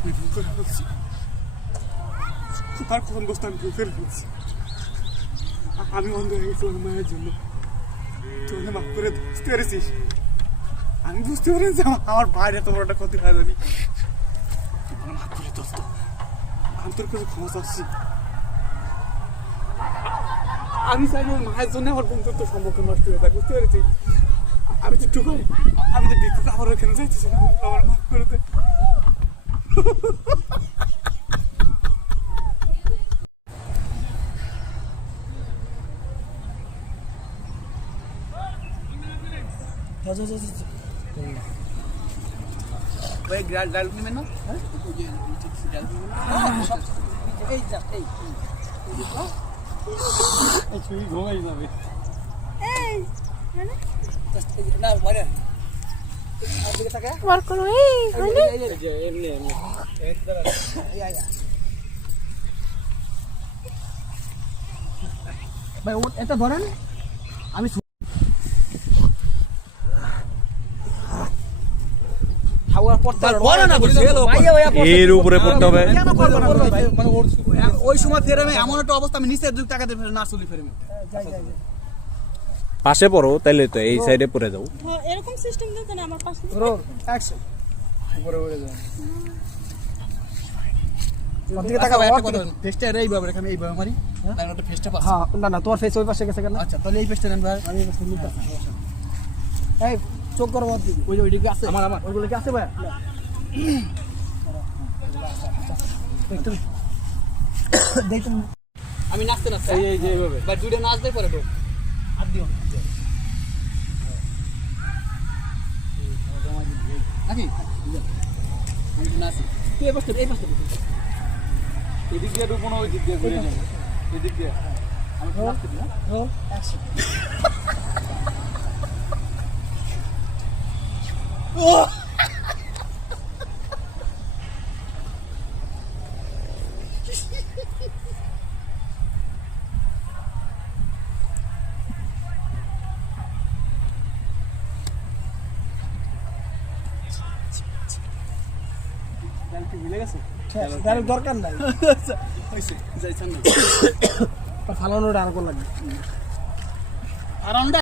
আমি ভুল করে ফেলছি, তার প্রথম দোস্ত আমি ভুল করে ফেলছি। আমি অন্ধ হয়ে গেছি ওর মায়ের জন্য। তুই ওকে মাফ করে বুঝতে পেরেছিস? আমি বুঝতে পেরেছি আমার বাইরে তোমার একটা ক্ষতি হয় জানি। মাফ করে দোস্ত, আমি তোর কাছে ক্ষমা চাচ্ছি। আমি চাই ওর মায়ের জন্য আমার বন্ধুত্ব সম্পর্ক নষ্ট হয়ে থাকে, বুঝতে পেরেছি? আমি তো একটু করে আমি তো ভিক্ষুক আবার ওখানে যাইতেছি, আমার মাফ করে দে। ভাই ডাল নেবেন না? এই যা এই ছুরি ঘুমাই যাবে। না বলে ওয়ার করো এই মানে এমনি এমনি ভাই ও এটা ধরেন আমি এর উপরে পড়তে হবে। মানে ওই সময় ফেরে আমি এমন একটা অবস্থা আমি নিচের দিক টাকা দিয়ে না চলি ফেরে পাশে পড়ো, তাইলে তো এই সাইডে পড়ে যাও। এরকম সিস্টেম দিতে না আমার পাশে অ্যাকশন উপরে উড়ে যাও ওদিকে টাকা ভাই একটা কথা ফেস্টে এইভাবে রেখে আমি এইভাবে মারি না একটা ফেস্টে পাস। হ্যাঁ না না তোমার ফেস ওই পাশে গেছে কেন? আচ্ছা তাহলে এই ফেস্টে নেন ভাই, আমি এই ফেস্টে নিতে এই চোখ করো ওদিকে ওই যে ওইদিকে আছে আমার ওইগুলো কি আছে ভাই? একটু দেখুন আমি নাচতে নাচতে এই যে এইভাবে ভাই দুইটা নাচ দেই পরে তো হাত দিও নাকি আমি নাচি তুই এই পাশে এদিক দিয়ে ঢুকবো না, ওই দিক দিয়ে ঘুরে যাবো, এদিক দিয়ে আমি নাচতে দিই হ্যাঁ অ্যাকশন মিলে গেছে। দরকার নাই ফালানোটা আর কোন লাগবে